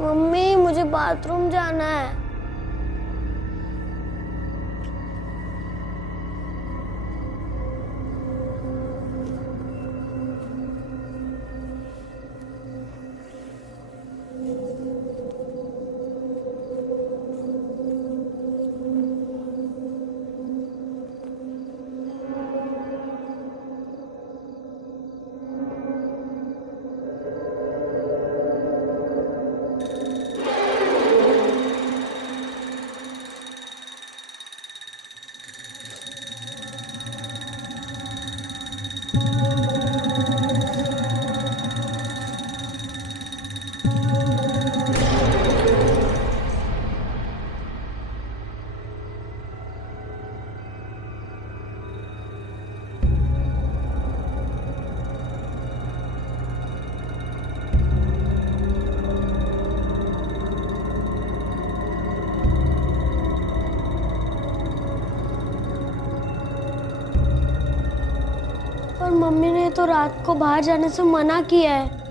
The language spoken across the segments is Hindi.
मम्मी मुझे बाथरूम जाना है। पर मम्मी ने तो रात को बाहर जाने से मना किया है।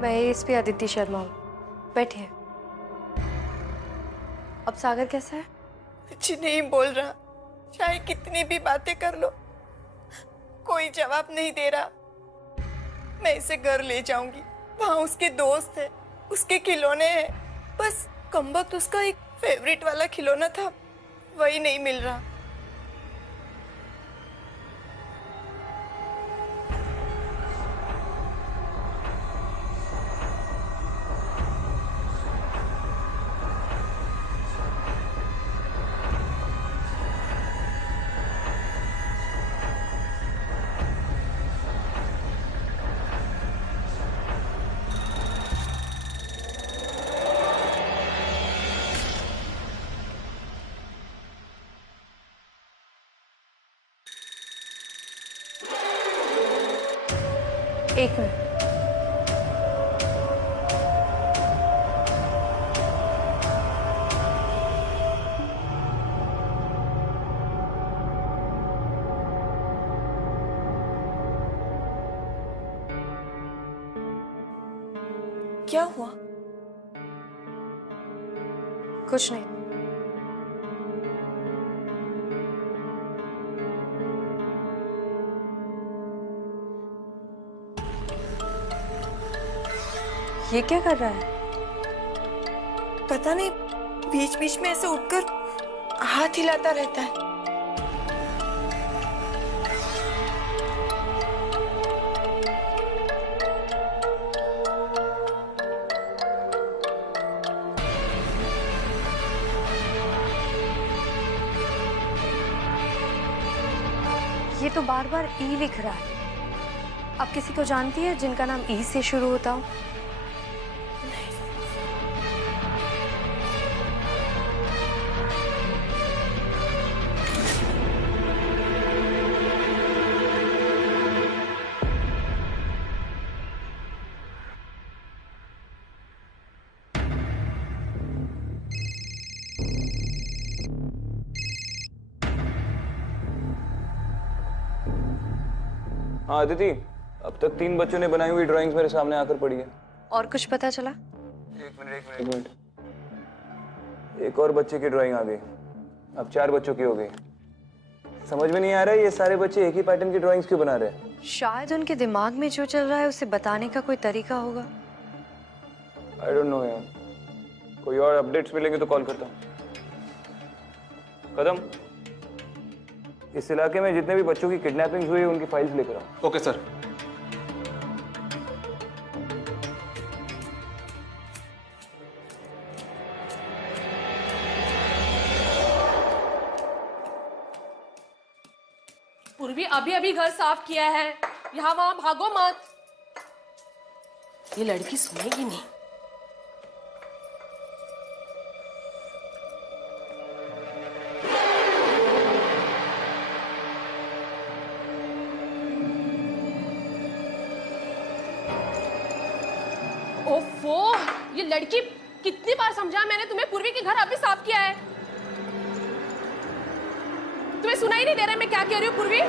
मैं एएसपी आदित्य शर्मा हूँ, बैठिए। अब सागर कैसा है? कुछ नहीं बोल रहा, चाहे कितनी भी बातें कर लो कोई जवाब नहीं दे रहा। मैं इसे घर ले जाऊंगी, वहां उसके दोस्त है, उसके खिलौने हैं, बस कमबख्त उसका एक फेवरेट वाला खिलौना था वही नहीं मिल रहा। एक मिनट। क्या हुआ? कुछ नहीं। ये क्या कर रहा है? पता नहीं, बीच बीच में ऐसे उठकर हाथ हिलाता रहता है। ये तो बार बार ई लिख रहा है। आप किसी को जानती है जिनका नाम ई से शुरू होता हो? हाँ अदिति, अब तक 3 बच्चों ने बनाई हुई ड्राइंग्स मेरे सामने आकर पड़ी है। और कुछ पता चला? एक मिनट। एक और बच्चे की ड्राइंग आ गई, अब 4 बच्चों की हो गई। समझ में नहीं आ रहा है ये सारे बच्चे एक ही पैटर्न की ड्राइंग्स क्यों बना रहे हैं। शायद उनके दिमाग में जो चल रहा है उसे बताने का कोई तरीका होगा। आई डोंट नो यार, कोई और अपडेट्स मिलेंगे तो कॉल करता हूँ। कदम, इस इलाके में जितने भी बच्चों की किडनैपिंग हुई है उनकी फाइल्स लेकर आओ। Okay sir. पूर्वी अभी अभी घर साफ किया है, यहाँ वहां भागो मत। ये लड़की सुनेगी नहीं। ओफो, ये लड़की, कितनी बार समझा मैंने तुम्हें, पूर्वी के घर अभी साफ किया है। तुम्हें सुना ही नहीं दे रहा है मैं क्या कह रही हूँ पूर्वी?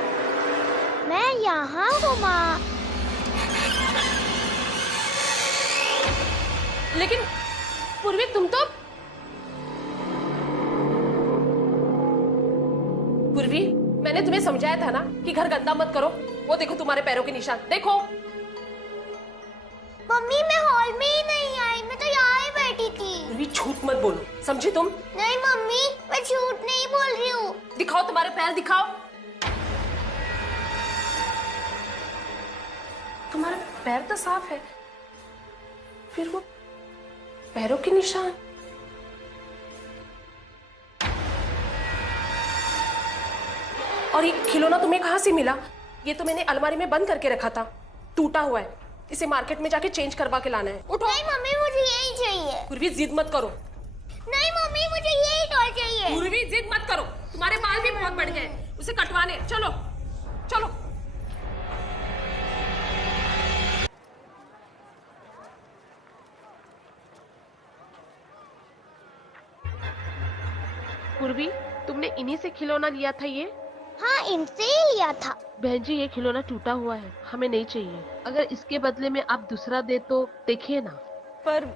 मैं यहाँ हूँ माँ। लेकिन पूर्वी तुम तो, पूर्वी मैंने तुम्हें समझाया था ना कि घर गंदा मत करो। वो देखो तुम्हारे पैरों के निशान, देखो। मम्मी मैं हॉल में ही नहीं आई, मैं तो यहाँ ही बैठी थी। पूर्वी झूठ मत बोलो, समझी तुम? नहीं मम्मी, मैं झूठ नहीं बोल रही हूँ। दिखाओ तुम्हारे पैर, दिखाओ। तुम्हारा पैर तो साफ है, फिर वो पैरों के निशान। और ये खिलौना तुम्हें कहाँ से मिला? ये तो मैंने अलमारी में बंद करके रखा था, टूटा हुआ है। इसे मार्केट में जाके चेंज करवा के लाना है। उठो। नहीं मम्मी, मुझे यही चाहिए। पूर्वी जिद मत करो। नहीं मम्मी, मुझे यही टॉय चाहिए। पूर्वी जिद मत करो, तुम्हारे बाल भी बहुत बढ़ गए, उसे कटवाने। चलो चलो। पूर्वी, तुमने इन्हीं से खिलौना लिया था ये? हाँ, इनसे ही लिया था। बहन जी, ये खिलौना टूटा हुआ है, हमें नहीं चाहिए। अगर इसके बदले में आप दूसरा दे तो देखिए ना। पर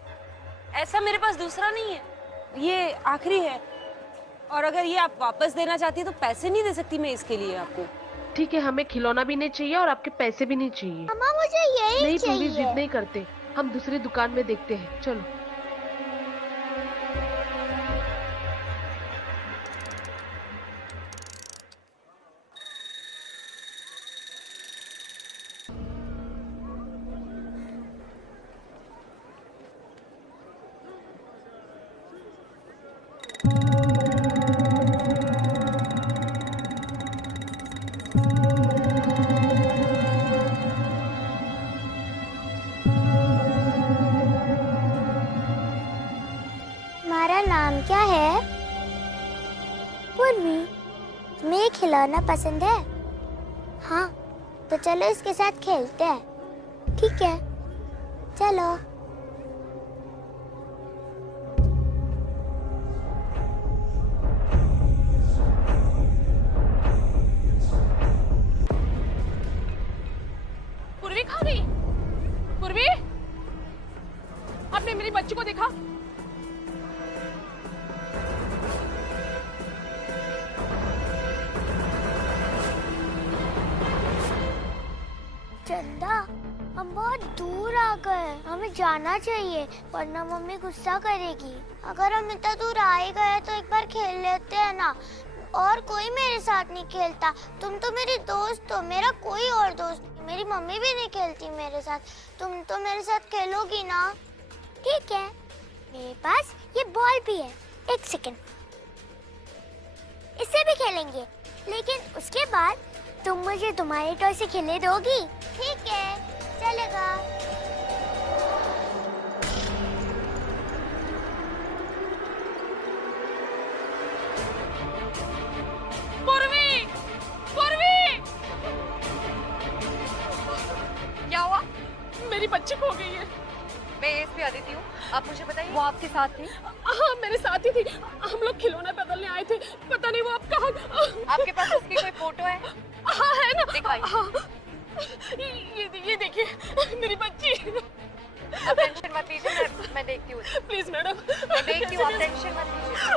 ऐसा मेरे पास दूसरा नहीं है, ये आखिरी है। और अगर ये आप वापस देना चाहती है तो पैसे नहीं दे सकती मैं इसके लिए आपको। ठीक है, हमें खिलौना भी नहीं चाहिए और आपके पैसे भी नहीं चाहिए। अम्मा मुझे यही नहीं, चाहिए। पूरी जिद नहीं करते, हम दूसरी दुकान में देखते हैं, चलो। तुम्हारा नाम क्या है? पूर्वी, तुम्हें ये खिलौना पसंद है? हाँ, तो चलो इसके साथ खेलते हैं। ठीक है, चलो। पूर्वी कहाँ गई? पूर्वी, आपने मेरी बच्ची को देखा? चंदा, हम बहुत दूर आ गए, हमें जाना चाहिए वरना मम्मी गुस्सा करेगी। अगर हम इतना दूर आ ही गए तो एक बार खेल लेते हैं ना। और कोई मेरे साथ नहीं खेलता। तुम तो मेरी दोस्त हो, मेरा कोई और दोस्त नहीं। मेरी मम्मी भी नहीं खेलती मेरे साथ। तुम तो मेरे साथ खेलोगी ना? ठीक है, मेरे पास ये बॉल भी है। एक सेकंड, इससे भी खेलेंगे, लेकिन उसके बाद तुम मुझे तुम्हारे टॉय से खेलने दोगी? ठीक है, चलेगा। पूर्वी, पूर्वी, क्या हुआ? मेरी बच्ची खो गई है। मैं एएसपी अदिति हूँ, आप मुझे बताइए। वो आपके साथ थी? हाँ, मेरे साथ ही थी। हम लोग खिलौना बदलने आए थे, पता नहीं वो आप कहाँ। आपके पास उसकी कोई फोटो है? हाँ है ना, दिखाइए। हाँ। ये देखिए मेरी बच्ची। आप टेंशन मत लीजिए, मैं देखती हूँ। प्लीज मैडम, मैं देखती हूँ, आप टेंशन मत लीजिए।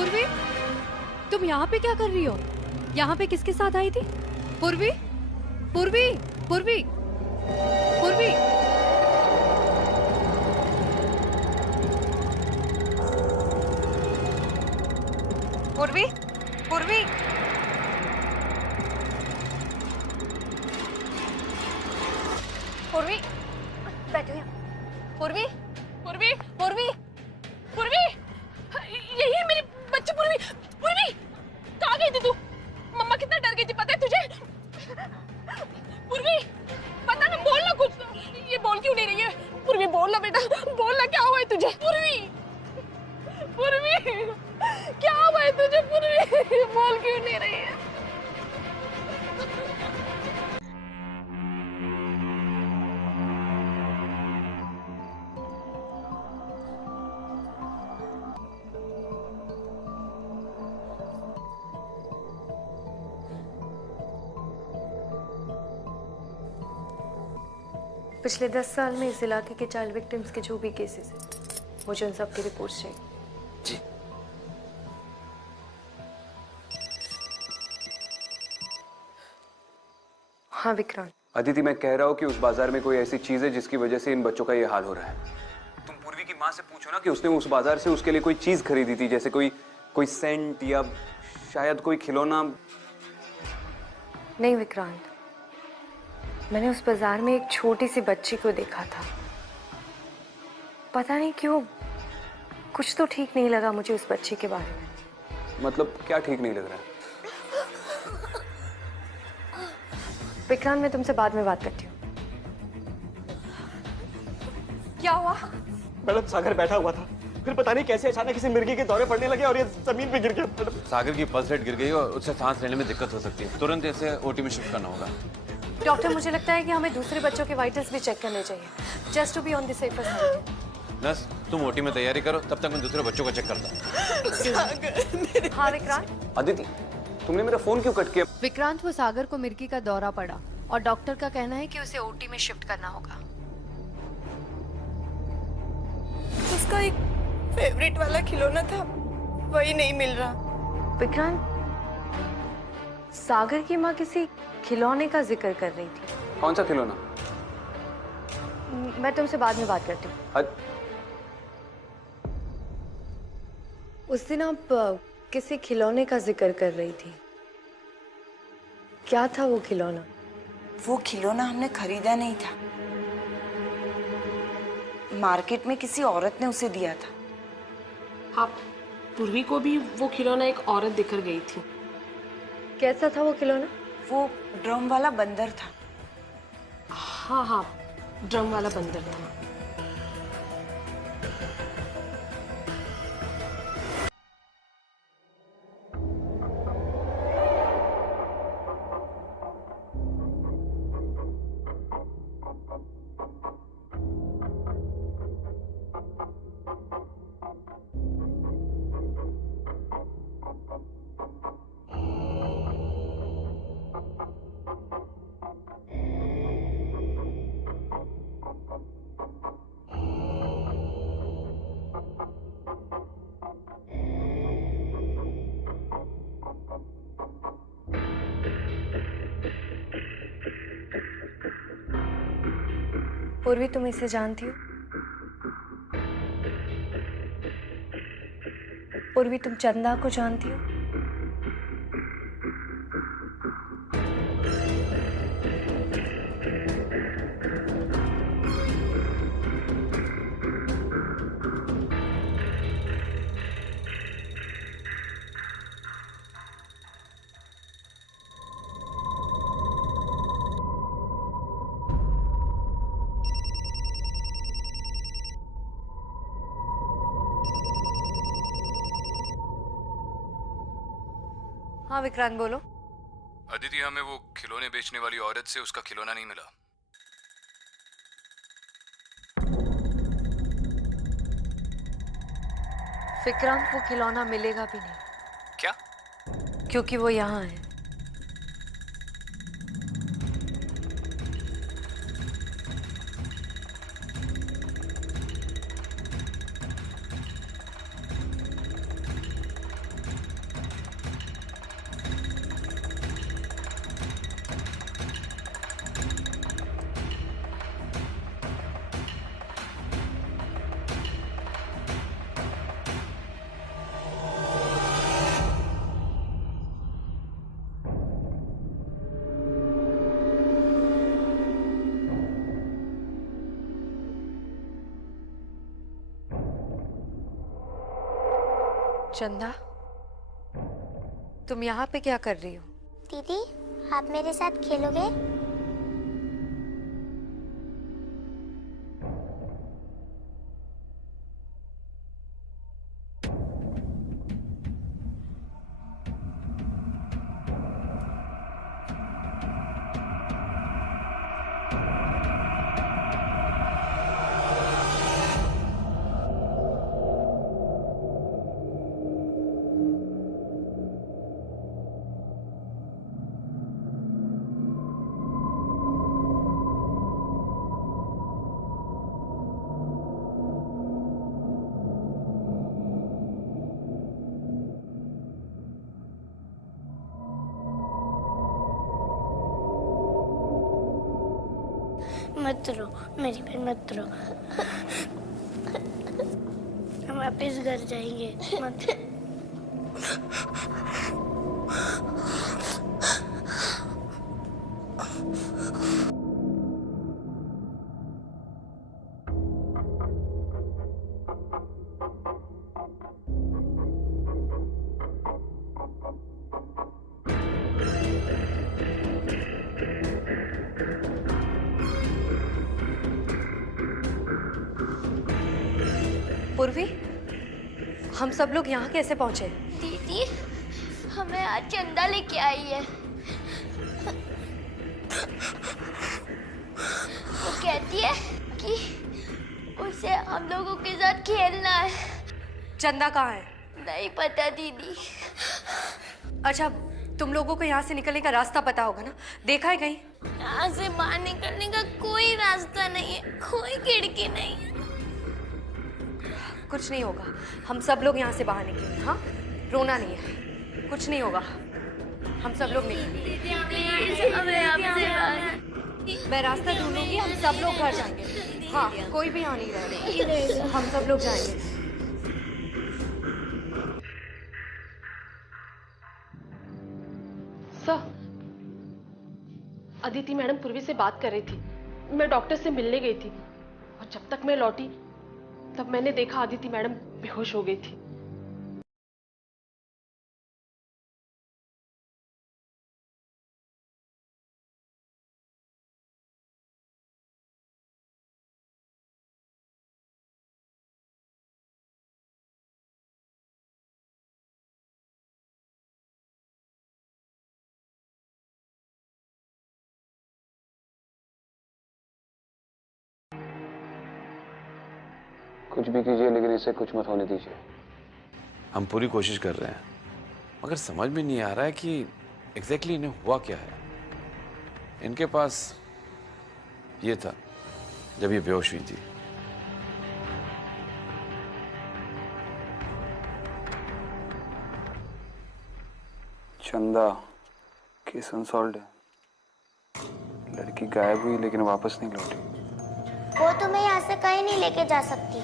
पूर्वी, तुम यहाँ पे क्या कर रही हो? यहाँ पे किसके साथ आई थी? पूर्वी, पूर्वी, पूर्वी, पूर्वी। पूर्वी, पूर्वी, पूर्वी, बैठो यहाँ। पूर्वी, पूर्वी, पूर्वी, पूर्वी, यही है मेरी बच्ची पूर्वी। पूर्वी, कहाँ गई थी तू? मम्मा कितना डर गई थी पता है तुझे? पूर्वी, पता ना, बोल ना कुछ। ये बोल क्यों नहीं रही है? पूर्वी बोल ना बेटा, बोल ना, क्या हुआ है तुझे? पूर्वी, पूर्वी, क्या हुआ है तुझे? पूर्वी, बोल क्यों नहीं रही है? पिछले 10 साल में इस इलाके के चाइल्ड विक्टिम्स के जो भी केसेस हैं, मुझे उन सब की रिपोर्ट्स चाहिए। जी। हाँ विक्रांत। अदिति, मैं कह रहा हूँ कि उस बाजार में कोई ऐसी चीज है जिसकी वजह से इन बच्चों का ये हाल हो रहा है। तुम पूर्वी की माँ से पूछो ना कि उसने उस बाजार से उसके लिए कोई चीज खरीदी थी, जैसे कोई सेंट या शायद कोई खिलौना। नहीं विक्रांत, मैंने उस बाजार में एक छोटी सी बच्ची को देखा था। पता नहीं क्यों कुछ तो ठीक नहीं लगा मुझे उस बच्ची के बारे में। मतलब क्या ठीक नहीं लग रहा है? विक्रांत, मैं तुमसे बाद में बात करती हूँ। क्या हुआ? मैडम, सागर बैठा हुआ था, फिर पता नहीं कैसे अचानक किसी मिर्गी के दौरे पड़ने लगे और ये जमीन पे गिर गया। मैडम, सागर की पल्स रेट गिर गई और उससे सांस लेने में दिक्कत हो सकती है। तुरंत इसे ओटी में शिफ्ट करना होगा। डॉक्टर, मुझे लगता है कि हमें दूसरे बच्चों के वाइटल्स भी चेक करने चाहिए, just to be on the safer side. Nurse, तुम ओटी में तैयारी करो, तब तक मैं दूसरे बच्चों को चेक करता हूँ। हाँ विक्रांत। अदिति, तुमने मेरा फोन क्यों कट किया? विक्रांत, वो सागर को मिर्गी का दौरा पड़ा और डॉक्टर का कहना है कि उसे ओटी में शिफ्ट करना होगा। उसका एक फेवरेट वाला खिलौना था, वही नहीं मिल रहा। विक्रांत, सागर की माँ किसी खिलौने का जिक्र कर रही थी। कौन सा खिलौना? मैं तुमसे बाद में बात करती हूँ। उस दिन आप किसी खिलौने का जिक्र कर रही थी, क्या था वो खिलौना? वो खिलौना हमने खरीदा नहीं था, मार्केट में किसी औरत ने उसे दिया था। हाँ, पूर्वी को भी वो खिलौना एक औरत देकर गई थी। कैसा था वो खिलौना? वो ड्रम वाला बंदर था। हाँ हाँ, ड्रम वाला बंदर था। पूर्वी, तुम इसे जानती हो? पूर्वी, तुम चंदा को जानती हो? हाँ विक्रांत, बोलो। अदिति, हमें वो खिलौने बेचने वाली औरत से उसका खिलौना नहीं मिला। विक्रांत, वो खिलौना मिलेगा भी नहीं। क्या? क्योंकि वो यहाँ है। चंदा, तुम यहाँ पे क्या कर रही हो? दीदी, आप मेरे साथ खेलोगे? मत रो मेरी बहन, मत रो। हम वापस घर जाएंगे, मत। पूर्वी, हम सब लोग यहाँ कैसे पहुँचे? दीदी, हमें आज चंदा लेके आई है। वो कहती है कि उसे हम लोगों के साथ खेलना है। चंदा कहाँ है? नहीं पता दीदी। अच्छा, तुम लोगों को यहाँ से निकलने का रास्ता पता होगा ना? देखा है कहीं? यहाँ से बाहर निकलने का कोई रास्ता नहीं है, कोई खिड़की नहीं है। कुछ नहीं होगा, हम सब लोग यहाँ से बाहर निकलेंगे। हाँ, रोना नहीं है, कुछ नहीं होगा, हम सब लोग निकलेंगे। मैं रास्ता ढूंढूंगी, हम सब लोग घर जाएंगे। हाँ, कोई भी यहाँ नहीं रहेगा, हम सब लोग जाएंगे। सर, अदिति मैडम पूर्वी से बात कर रही थी। मैं डॉक्टर से मिलने गई थी और जब तक मैं लौटी तब मैंने देखा अदिति मैडम बेहोश हो गई थी। कुछ भी कीजिए लेकिन इसे कुछ मत होने दीजिए। हम पूरी कोशिश कर रहे हैं, मगर समझ में नहीं आ रहा है कि एग्जैक्टली इन्हें हुआ क्या है। इनके पास ये था जब ये बेहोश हुई थी। चंदा केस अनसॉल्व्ड है। लड़की गायब हुई लेकिन वापस नहीं लौटी। वो तुम्हें यहाँ से कहीं नहीं लेके जा सकती।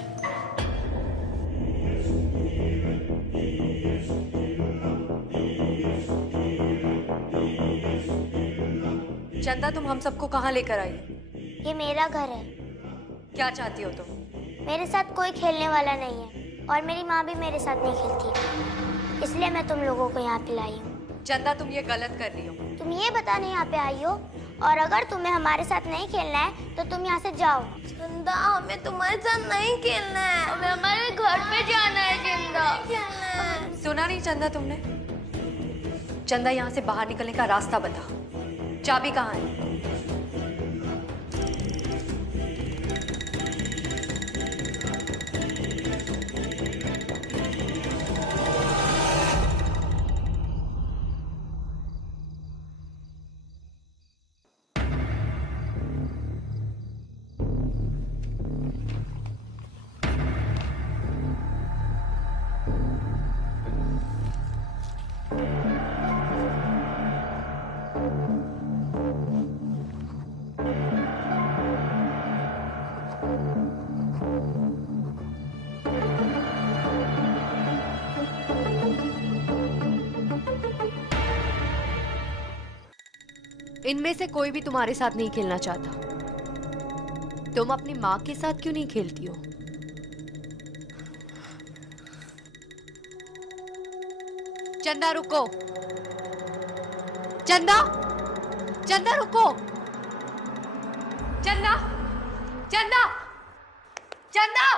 चंदा, तुम हम सबको कहाँ लेकर आई? ये मेरा घर है। क्या चाहती हो तुम? मेरे साथ कोई खेलने वाला नहीं है और मेरी माँ भी मेरे साथ नहीं खेलती, इसलिए मैं तुम लोगों को यहाँ पे लाई हूँ। चंदा, तुम ये गलत कर रही हो। तुम ये बताने यहाँ पे आई हो, और अगर तुम्हें हमारे साथ नहीं खेलना है तो तुम यहाँ से जाओ। चंदा, हमें तुम्हारे साथ नहीं खेलना है, हमें हमारे घर पे जाना है। चंदा, सुना नहीं चंदा तुमने? चंदा, यहाँ से बाहर निकलने का रास्ता बता। चाबी कहाँ है? इनमें से कोई भी तुम्हारे साथ नहीं खेलना चाहता। तुम अपनी माँ के साथ क्यों नहीं खेलती हो? चंदा रुको, चंदा, चंदा रुको, चंदा, चंदा, चंदा।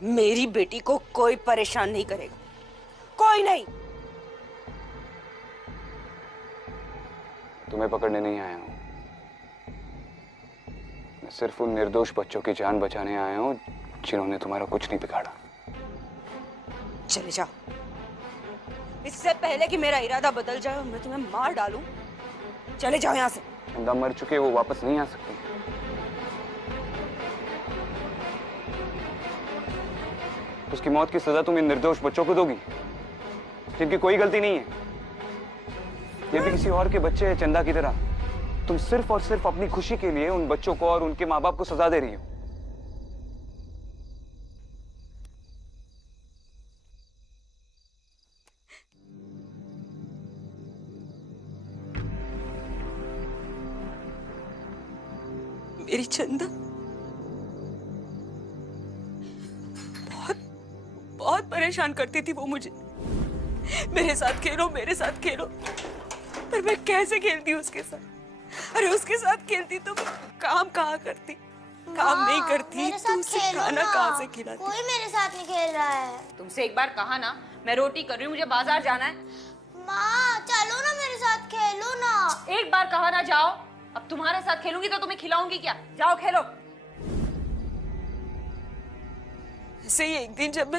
मेरी बेटी को कोई परेशान नहीं करेगा, कोई नहीं। तुम्हें पकड़ने नहीं आया हूं, मैं सिर्फ उन निर्दोष बच्चों की जान बचाने आया हूं जिन्होंने तुम्हारा कुछ नहीं बिगाड़ा। चले जाओ, इससे पहले कि मेरा इरादा बदल जाए और मैं तुम्हें मार डालूं। चले जाओ यहाँ से। चंदा मर चुके, वो वापस नहीं आ सकती। उसकी मौत की सजा तुम इन निर्दोष बच्चों को दोगी जिनकी कोई गलती नहीं है। ये भी किसी और के बच्चे हैं चंदा की तरह। तुम सिर्फ और सिर्फ अपनी खुशी के लिए उन बच्चों को और उनके माँ बाप को सजा दे रही हो। मेरी चंदा बहुत परेशान करती थी वो मुझे। मेरे साथ खेलो, मेरे साथ खेलो, पर मैं कैसे खेलती उसके साथ? अरे उसके साथ खेलती तो मैं काम कहाँ करती, काम नहीं करती तो उसे खाना कहाँ से खिलाती? कोई मेरे साथ नहीं खेल रहा है। तुमसे एक बार कहा ना, मैं रोटी कर रही हूँ, मुझे बाजार जाना है। माँ चलो ना मेरे साथ खेलो ना। एक बार कहा ना जाओ, अब तुम्हारे साथ खेलूंगी तो तुम्हें खिलाऊंगी क्या? जाओ खेलो। ऐसे ही एक दिन जब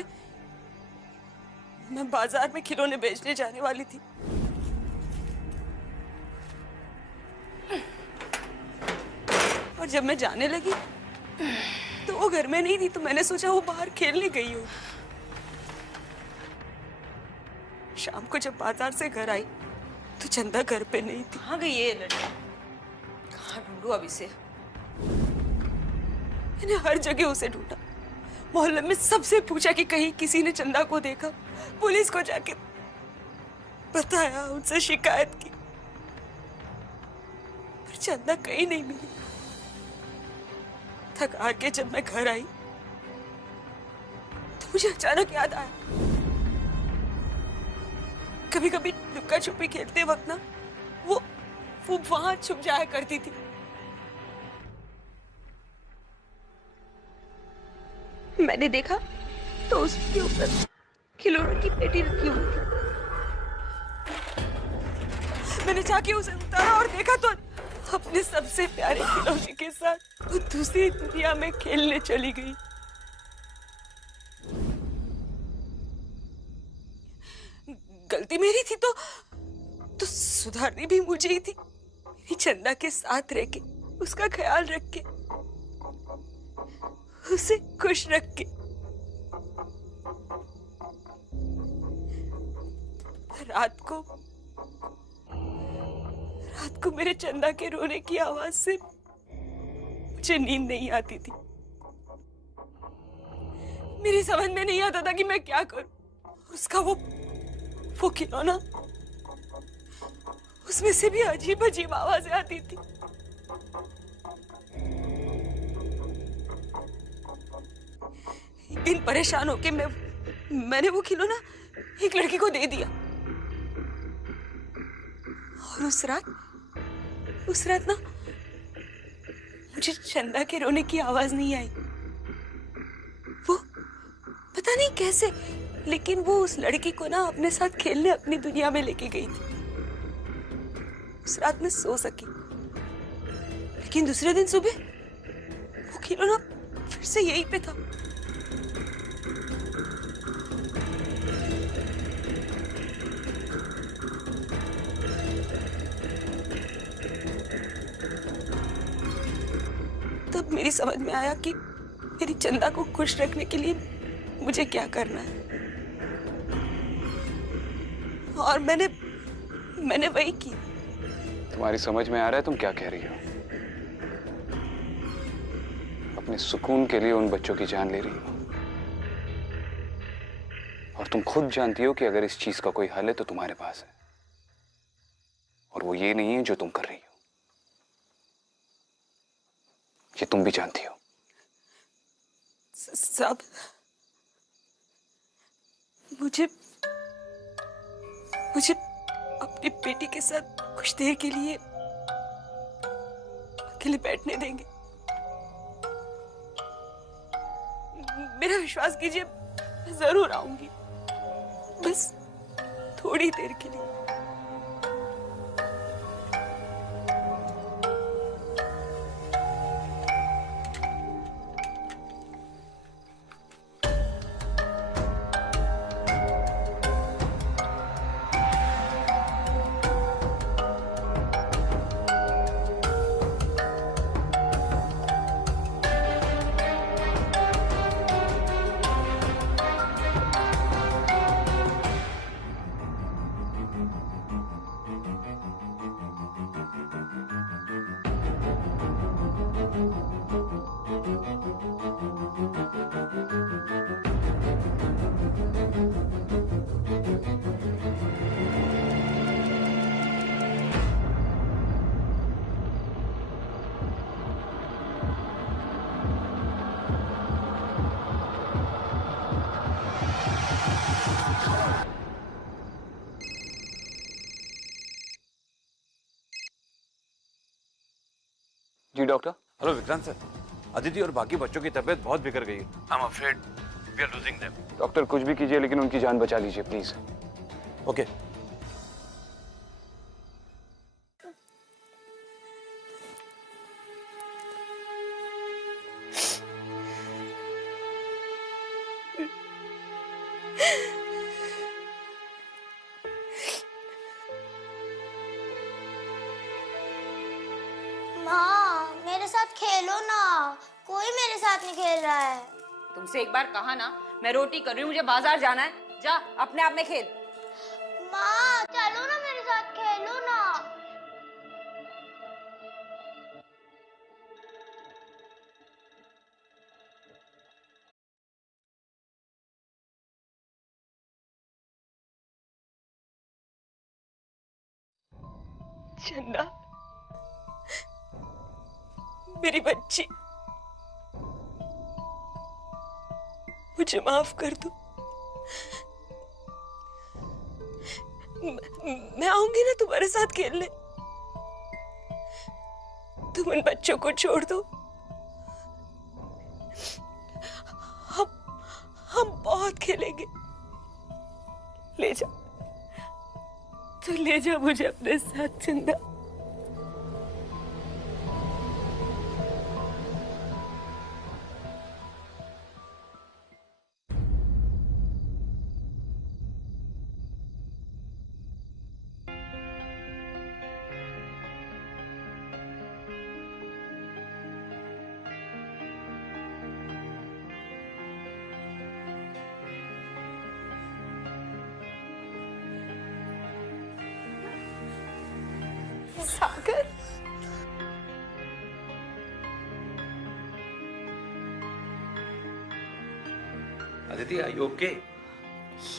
मैं बाजार में खिलौने बेचने जाने वाली थी, और जब मैं जाने लगी तो वो घर में नहीं थी, तो मैंने सोचा वो बाहर खेलने गई हो। शाम को जब बाजार से घर आई तो चंदा घर पे नहीं थी। कहाँ गई ये लड़की? कहाँ ढूंढूं अब इसे? मैंने हर जगह उसे ढूंढा, मोहल्ले में सबसे पूछा कि कहीं किसी ने चंदा को देखा, पुलिस को जाके बताया, उनसे शिकायत की, पर चंदा कहीं नहीं मिली। थक हार के जब मैं घर आई तो मुझे अचानक याद आया, कभी कभी लुक्का छुपी खेलते वक्त ना वो वहां छुप जाया करती थी। मैंने देखा तो उसके ऊपर खिलौनों की पेटी रखी हुई थी। मैंने जाके उसे उतारा और देखा तो अपने सबसे प्यारे खिलौने के साथ वो दूसरी दुनिया में खेलने चली गई। गलती मेरी थी तो सुधारनी भी मुझे ही थी। मेरी चंदा के साथ रह के, उसका ख्याल रख के, उसे खुश रख के। रात को मेरे चंदा के रोने की आवाज से मुझे नींद नहीं आती थी। मेरी समझ में नहीं आता था कि मैं क्या करूं। उसका वो खिलौना, उसमें से भी अजीब अजीब आवाजें आती थी। एक दिन परेशान होके मैंने वो खिलौना एक लड़की को दे दिया, और उस रात ना मुझे चंदा के रोने की आवाज नहीं आई। वो पता नहीं कैसे, लेकिन वो उस लड़की को ना अपने साथ खेलने अपनी दुनिया में लेके गई थी। उस रात में सो सकी, लेकिन दूसरे दिन सुबह वो खिलौना फिर से यहीं पे था। तब मेरी समझ में आया कि मेरी चंदा को खुश रखने के लिए मुझे क्या करना है, और मैंने वही की। तुम्हारी समझ में आ रहा है तुम क्या कह रही हो? अपने सुकून के लिए उन बच्चों की जान ले रही हो, और तुम खुद जानती हो कि अगर इस चीज का कोई हल है तो तुम्हारे पास है, और वो ये नहीं है जो तुम कर रही हो। ये तुम भी जानती हो। सब मुझे अपनी बेटी के साथ कुछ देर के लिए अकेले बैठने देंगे? मेरा विश्वास कीजिए, मैं जरूर आऊंगी, बस थोड़ी देर के लिए। जी doctor. Hello Vikrant sir, Aditi और बाकी बच्चों की तबीयत बहुत बिगड़ गई है। I am afraid we are losing them. Doctor कुछ भी कीजिए लेकिन उनकी जान बचा लीजिए प्लीज। ओके। माँ, मेरे साथ खेलो ना, कोई मेरे साथ नहीं खेल रहा है। तुमसे एक बार कहा ना, मैं रोटी कर रही हूँ, मुझे बाजार जाना है। जा अपने आप में खेल। माँ चलो ना, मेरे साथ खेलो ना। चंदा, मेरी बच्ची, मुझे माफ कर दो। मैं आऊंगी ना तुम्हारे साथ खेलने, तुम उन बच्चों को छोड़ दो। हम बहुत खेलेंगे। ले जा, तो ले जा मुझे अपने साथ चंदा। Sagar, Aditi, are you okay?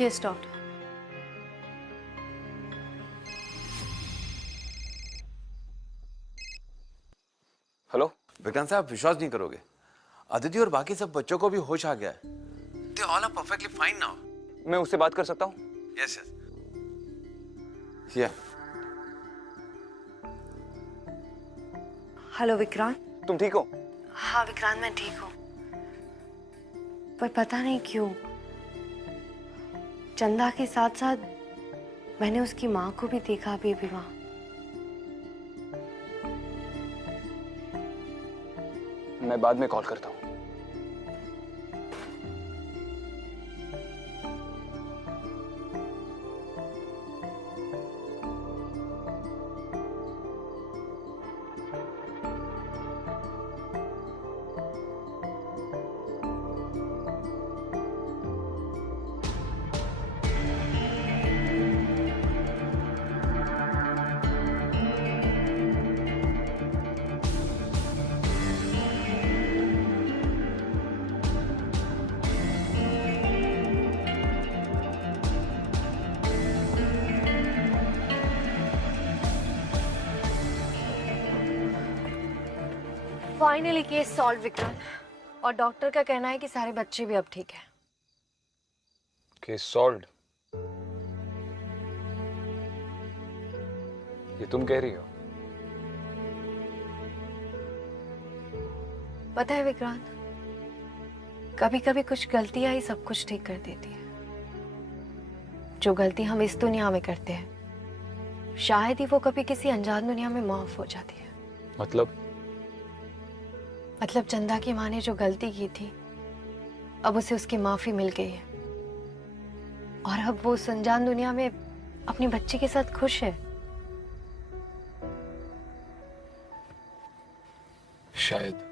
Yes doctor. Hello Vikrant साहब, विश्वास नहीं करोगे, अदिति और बाकी सब बच्चों को भी होश आ गया है। They all are perfectly fine now. मैं उससे बात कर सकता हूँ? Yes yes. या हेलो विक्रांत। तुम ठीक हो? हाँ विक्रांत, मैं ठीक हूँ, पर पता नहीं क्यों चंदा के साथ साथ मैंने उसकी माँ को भी देखा अभी वहां। मैं बाद में कॉल करता हूँ। फाइनली केस सॉल्व विक्रांत, और डॉक्टर का कहना है कि सारे बच्चे भी अब ठीक हैं। Case solved? ये तुम कह रही हो? पता है विक्रांत, कभी कभी कुछ गलतियां ही सब कुछ ठीक कर देती है। जो गलती हम इस दुनिया में करते हैं शायद ही वो कभी किसी अनजान दुनिया में माफ हो जाती है। मतलब चंदा की माँ ने जो गलती की थी अब उसे उसकी माफी मिल गई है, और अब वो उस अनजान दुनिया में अपनी बच्ची के साथ खुश है। शायद।